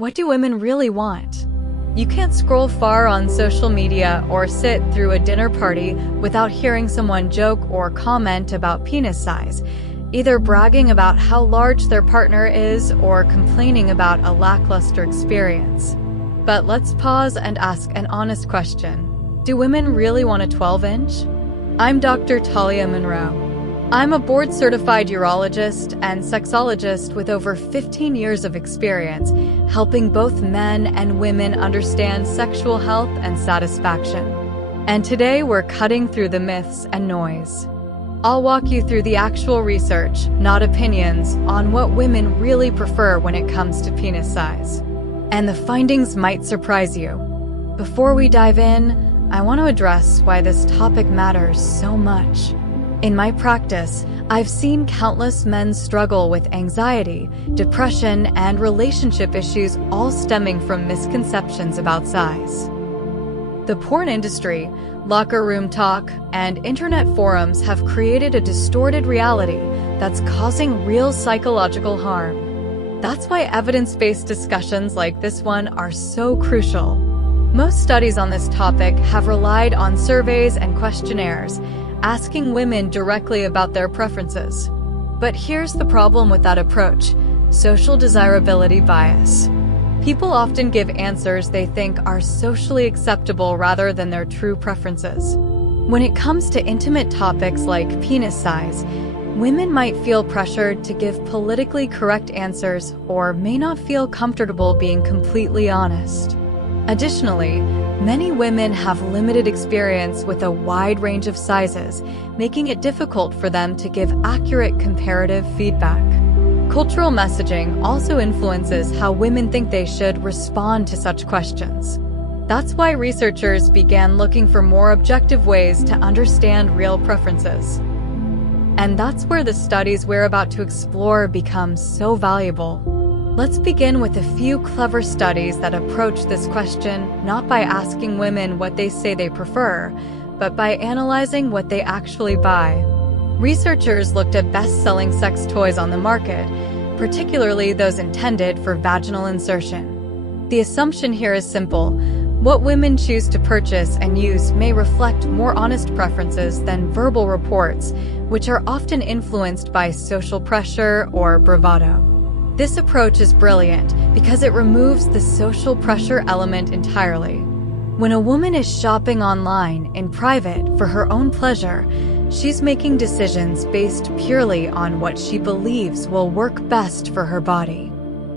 What do women really want? You can't scroll far on social media or sit through a dinner party without hearing someone joke or comment about penis size, either bragging about how large their partner is or complaining about a lackluster experience. But let's pause and ask an honest question. Do women really want a 12-inch? I'm Dr. Talia Monroe. I'm a board-certified urologist and sexologist with over 15 years of experience, helping both men and women understand sexual health and satisfaction. And today we're cutting through the myths and noise. I'll walk you through the actual research, not opinions, on what women really prefer when it comes to penis size. And the findings might surprise you. Before we dive in, I want to address why this topic matters so much. In my practice, I've seen countless men struggle with anxiety, depression, and relationship issues, all stemming from misconceptions about size. The porn industry, locker room talk, and internet forums have created a distorted reality that's causing real psychological harm. That's why evidence-based discussions like this one are so crucial. Most studies on this topic have relied on surveys and questionnaires, asking women directly about their preferences. But here's the problem with that approach: social desirability bias. People often give answers they think are socially acceptable rather than their true preferences. When it comes to intimate topics like penis size, women might feel pressured to give politically correct answers or may not feel comfortable being completely honest. Additionally, many women have limited experience with a wide range of sizes, making it difficult for them to give accurate comparative feedback. Cultural messaging also influences how women think they should respond to such questions. That's why researchers began looking for more objective ways to understand real preferences. And that's where the studies we're about to explore become so valuable. Let's begin with a few clever studies that approach this question not by asking women what they say they prefer, but by analyzing what they actually buy. Researchers looked at best-selling sex toys on the market, particularly those intended for vaginal insertion. The assumption here is simple: what women choose to purchase and use may reflect more honest preferences than verbal reports, which are often influenced by social pressure or bravado. This approach is brilliant because it removes the social pressure element entirely. When a woman is shopping online in private for her own pleasure, she's making decisions based purely on what she believes will work best for her body.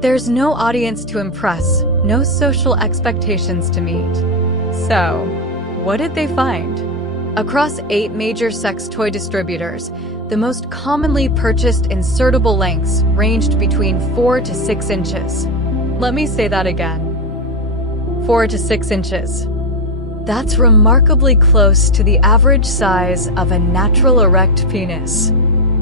There's no audience to impress, no social expectations to meet. So, what did they find? Across 8 major sex toy distributors, the most commonly purchased insertable lengths ranged between 4 to 6 inches. Let me say that again. 4 to 6 inches. That's remarkably close to the average size of a natural erect penis.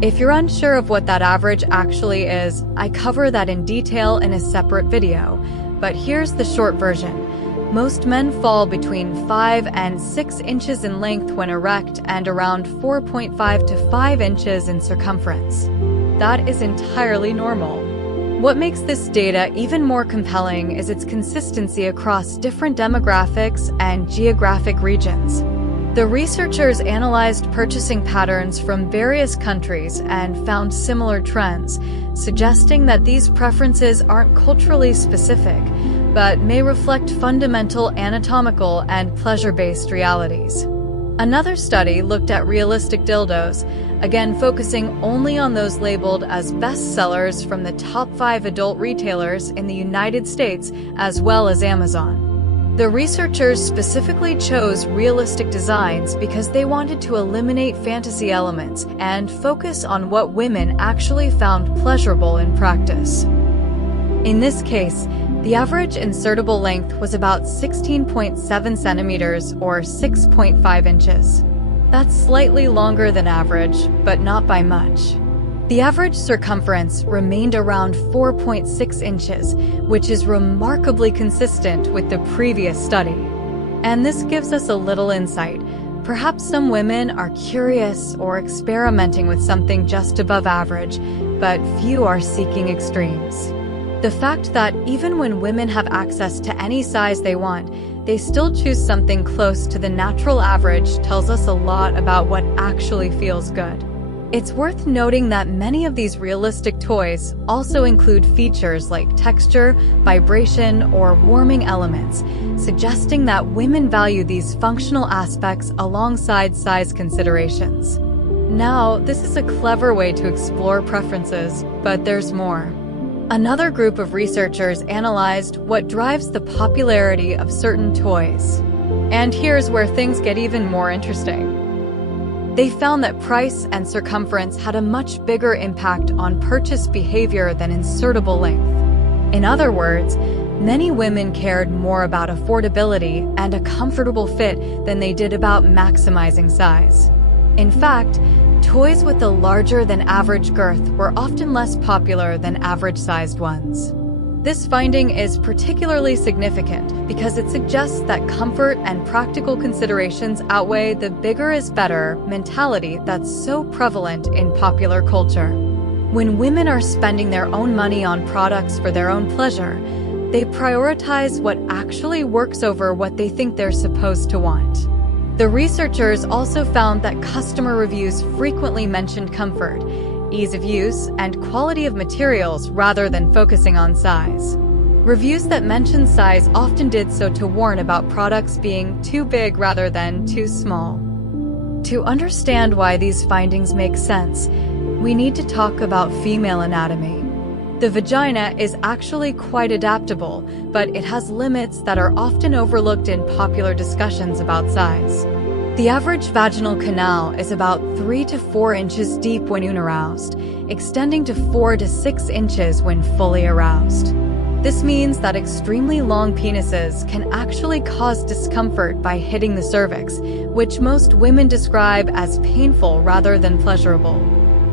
If you're unsure of what that average actually is, I cover that in detail in a separate video, but here's the short version. Most men fall between 5 and 6 inches in length when erect and around 4.5 to 5 inches in circumference. That is entirely normal. What makes this data even more compelling is its consistency across different demographics and geographic regions. The researchers analyzed purchasing patterns from various countries and found similar trends, suggesting that these preferences aren't culturally specific, but may reflect fundamental anatomical and pleasure-based realities. Another study looked at realistic dildos, again focusing only on those labeled as bestsellers from the top 5 adult retailers in the United States as well as Amazon. The researchers specifically chose realistic designs because they wanted to eliminate fantasy elements and focus on what women actually found pleasurable in practice. In this case, the average insertable length was about 16.7 centimeters or 6.5 inches. That's slightly longer than average, but not by much. The average circumference remained around 4.6 inches, which is remarkably consistent with the previous study. And this gives us a little insight. Perhaps some women are curious or experimenting with something just above average, but few are seeking extremes. The fact that even when women have access to any size they want, they still choose something close to the natural average tells us a lot about what actually feels good. It's worth noting that many of these realistic toys also include features like texture, vibration, or warming elements, suggesting that women value these functional aspects alongside size considerations. Now, this is a clever way to explore preferences, but there's more. Another group of researchers analyzed what drives the popularity of certain toys. And here's where things get even more interesting. They found that price and circumference had a much bigger impact on purchase behavior than insertable length. In other words, many women cared more about affordability and a comfortable fit than they did about maximizing size. In fact, toys with a larger than average girth were often less popular than average-sized ones. This finding is particularly significant because it suggests that comfort and practical considerations outweigh the bigger is better mentality that's so prevalent in popular culture. When women are spending their own money on products for their own pleasure, they prioritize what actually works over what they think they're supposed to want. The researchers also found that customer reviews frequently mentioned comfort, ease of use, and quality of materials rather than focusing on size. Reviews that mentioned size often did so to warn about products being too big rather than too small. To understand why these findings make sense, we need to talk about female anatomy. The vagina is actually quite adaptable, but it has limits that are often overlooked in popular discussions about size. The average vaginal canal is about 3 to 4 inches deep when unaroused, extending to 4 to 6 inches when fully aroused. This means that extremely long penises can actually cause discomfort by hitting the cervix, which most women describe as painful rather than pleasurable.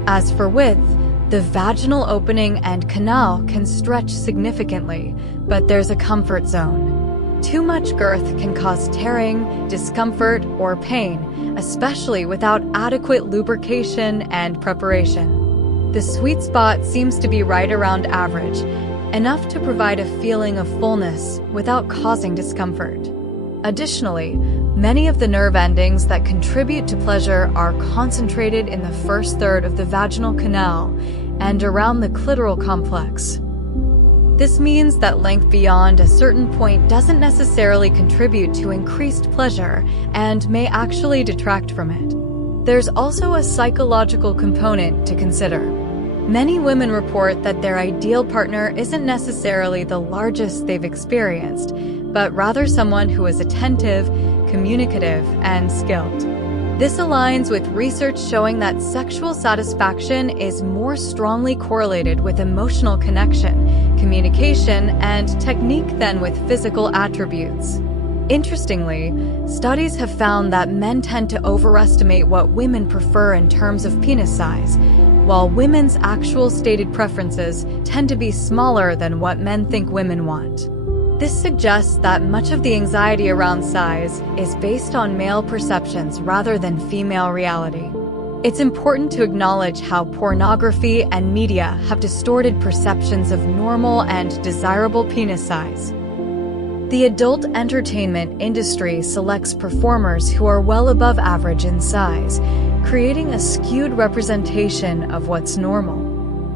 As for width, the vaginal opening and canal can stretch significantly, but there's a comfort zone. Too much girth can cause tearing, discomfort, or pain, especially without adequate lubrication and preparation. The sweet spot seems to be right around average, enough to provide a feeling of fullness without causing discomfort. Additionally, many of the nerve endings that contribute to pleasure are concentrated in the first third of the vaginal canal and around the clitoral complex. This means that length beyond a certain point doesn't necessarily contribute to increased pleasure and may actually detract from it. There's also a psychological component to consider. Many women report that their ideal partner isn't necessarily the largest they've experienced, but rather someone who is attentive, communicative, and skilled. This aligns with research showing that sexual satisfaction is more strongly correlated with emotional connection, communication, and technique than with physical attributes. Interestingly, studies have found that men tend to overestimate what women prefer in terms of penis size, while women's actual stated preferences tend to be smaller than what men think women want. This suggests that much of the anxiety around size is based on male perceptions rather than female reality. It's important to acknowledge how pornography and media have distorted perceptions of normal and desirable penis size. The adult entertainment industry selects performers who are well above average in size, creating a skewed representation of what's normal.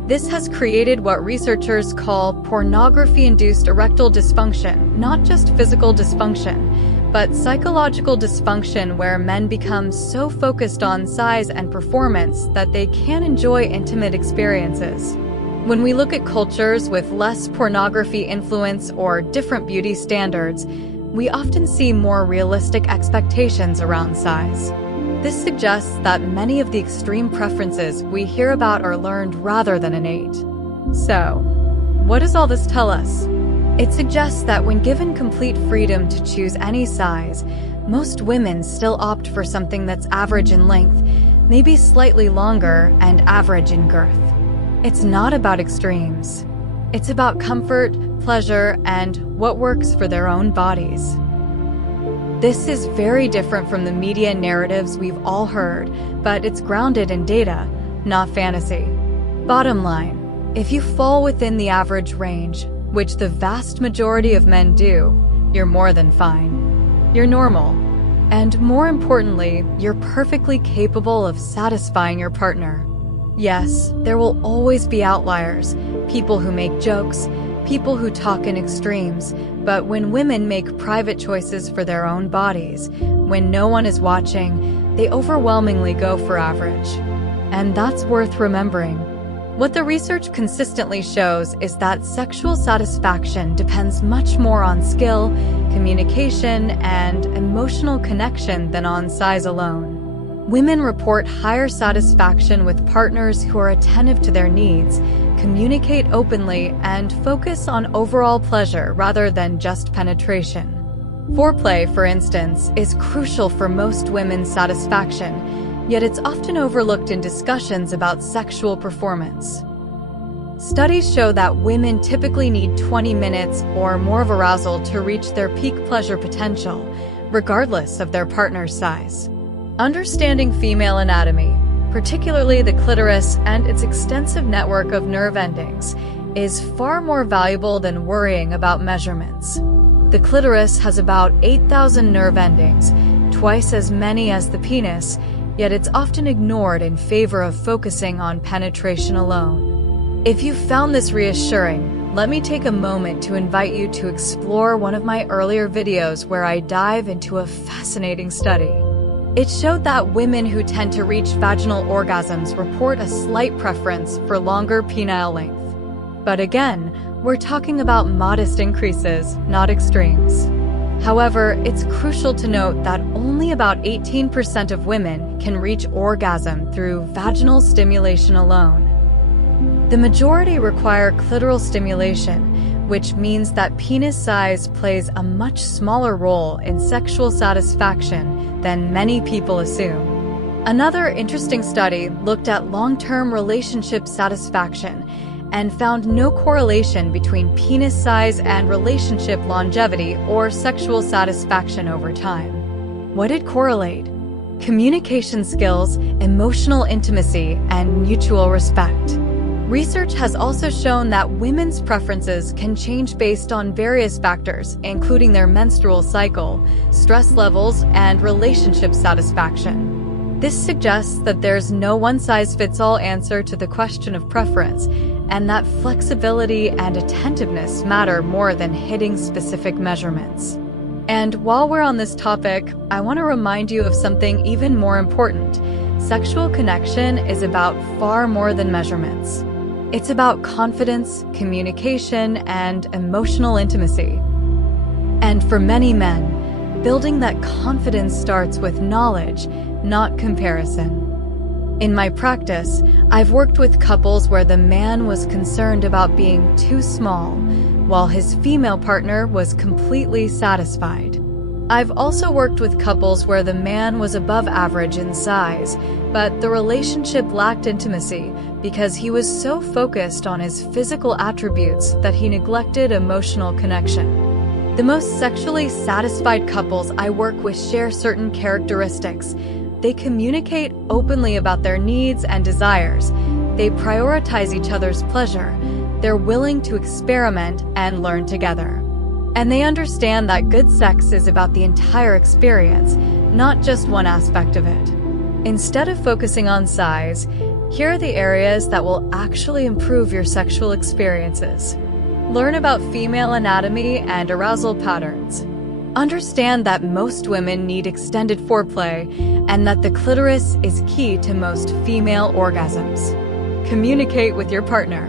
This has created what researchers call pornography-induced erectile dysfunction, not just physical dysfunction, but psychological dysfunction where men become so focused on size and performance that they can't enjoy intimate experiences. When we look at cultures with less pornography influence or different beauty standards, we often see more realistic expectations around size. This suggests that many of the extreme preferences we hear about are learned rather than innate. So, what does all this tell us? It suggests that when given complete freedom to choose any size, most women still opt for something that's average in length, maybe slightly longer, and average in girth. It's not about extremes. It's about comfort, pleasure, and what works for their own bodies. This is very different from the media narratives we've all heard, but it's grounded in data, not fantasy. Bottom line, If you fall within the average range, which the vast majority of men do, you're more than fine. You're normal. And more importantly, you're perfectly capable of satisfying your partner. Yes, there will always be outliers, people who make jokes, people who talk in extremes, but when women make private choices for their own bodies, when no one is watching, they overwhelmingly go for average. And that's worth remembering. What the research consistently shows is that sexual satisfaction depends much more on skill, communication, and emotional connection than on size alone. Women report higher satisfaction with partners who are attentive to their needs, communicate openly, and focus on overall pleasure rather than just penetration. Foreplay, for instance, is crucial for most women's satisfaction, yet it's often overlooked in discussions about sexual performance. Studies show that women typically need 20 minutes or more of arousal to reach their peak pleasure potential, regardless of their partner's size. Understanding female anatomy, particularly the clitoris and its extensive network of nerve endings, is far more valuable than worrying about measurements. The clitoris has about 8,000 nerve endings, twice as many as the penis, yet it's often ignored in favor of focusing on penetration alone. If you found this reassuring, let me take a moment to invite you to explore one of my earlier videos where I dive into a fascinating study. It showed that women who tend to reach vaginal orgasms report a slight preference for longer penile length. But again, we're talking about modest increases, not extremes. However, it's crucial to note that only about 18% of women can reach orgasm through vaginal stimulation alone. The majority require clitoral stimulation, which means that penis size plays a much smaller role in sexual satisfaction than many people assume. Another interesting study looked at long-term relationship satisfaction and found no correlation between penis size and relationship longevity or sexual satisfaction over time. What did correlate? Communication skills, emotional intimacy, and mutual respect. Research has also shown that women's preferences can change based on various factors, including their menstrual cycle, stress levels, and relationship satisfaction. This suggests that there's no one-size-fits-all answer to the question of preference, and that flexibility and attentiveness matter more than hitting specific measurements. And while we're on this topic, I want to remind you of something even more important. Sexual connection is about far more than measurements. It's about confidence, communication, and emotional intimacy. And for many men, building that confidence starts with knowledge, not comparison. In my practice, I've worked with couples where the man was concerned about being too small, while his female partner was completely satisfied. I've also worked with couples where the man was above average in size, but the relationship lacked intimacy because he was so focused on his physical attributes that he neglected emotional connection. The most sexually satisfied couples I work with share certain characteristics. They communicate openly about their needs and desires. They prioritize each other's pleasure. They're willing to experiment and learn together. And they understand that good sex is about the entire experience, not just one aspect of it. Instead of focusing on size, here are the areas that will actually improve your sexual experiences. Learn about female anatomy and arousal patterns. Understand that most women need extended foreplay and that the clitoris is key to most female orgasms. Communicate with your partner.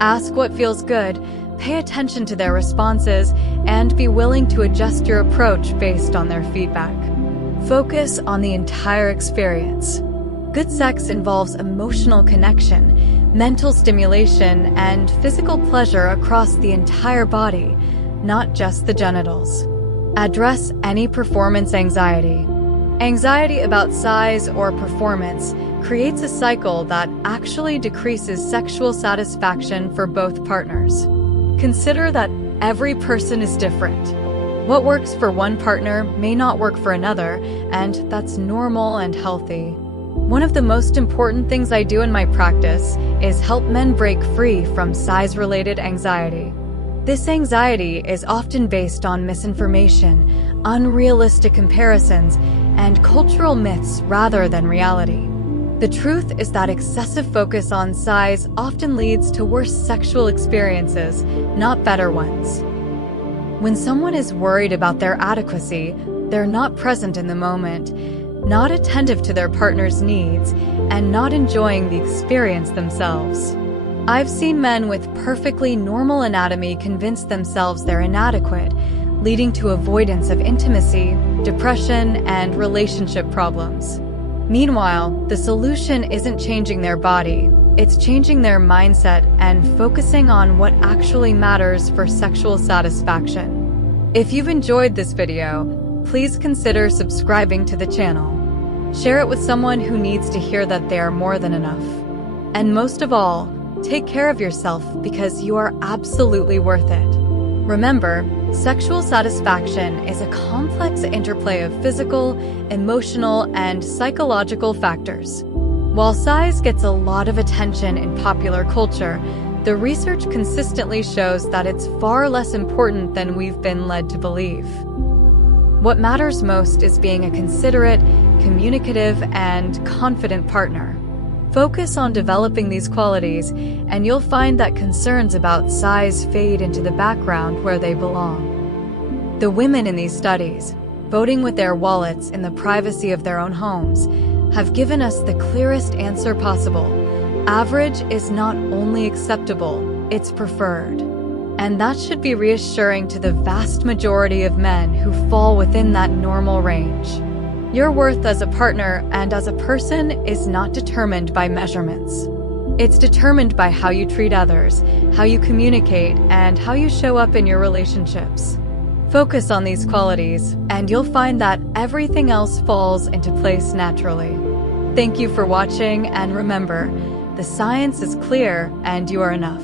Ask what feels good, pay attention to their responses, and be willing to adjust your approach based on their feedback. Focus on the entire experience. Good sex involves emotional connection, mental stimulation, and physical pleasure across the entire body, not just the genitals. Address any performance anxiety. Anxiety about size or performance creates a cycle that actually decreases sexual satisfaction for both partners. Consider that every person is different. What works for one partner may not work for another, and that's normal and healthy. One of the most important things I do in my practice is help men break free from size-related anxiety. This anxiety is often based on misinformation, unrealistic comparisons, and cultural myths rather than reality. The truth is that excessive focus on size often leads to worse sexual experiences, not better ones. When someone is worried about their adequacy, they're not present in the moment, not attentive to their partner's needs, and not enjoying the experience themselves. I've seen men with perfectly normal anatomy convince themselves they're inadequate, leading to avoidance of intimacy, depression, and relationship problems. Meanwhile, the solution isn't changing their body, it's changing their mindset and focusing on what actually matters for sexual satisfaction. If you've enjoyed this video, please consider subscribing to the channel. Share it with someone who needs to hear that they are more than enough. And most of all, take care of yourself because you are absolutely worth it. Remember, sexual satisfaction is a complex interplay of physical, emotional, and psychological factors. While size gets a lot of attention in popular culture, the research consistently shows that it's far less important than we've been led to believe. What matters most is being a considerate, communicative, and confident partner. Focus on developing these qualities, and you'll find that concerns about size fade into the background where they belong. The women in these studies, voting with their wallets in the privacy of their own homes, have given us the clearest answer possible. Average is not only acceptable, it's preferred. And that should be reassuring to the vast majority of men who fall within that normal range. Your worth as a partner and as a person is not determined by measurements. It's determined by how you treat others, how you communicate, and how you show up in your relationships. Focus on these qualities, and you'll find that everything else falls into place naturally. Thank you for watching, and remember, the science is clear and you are enough.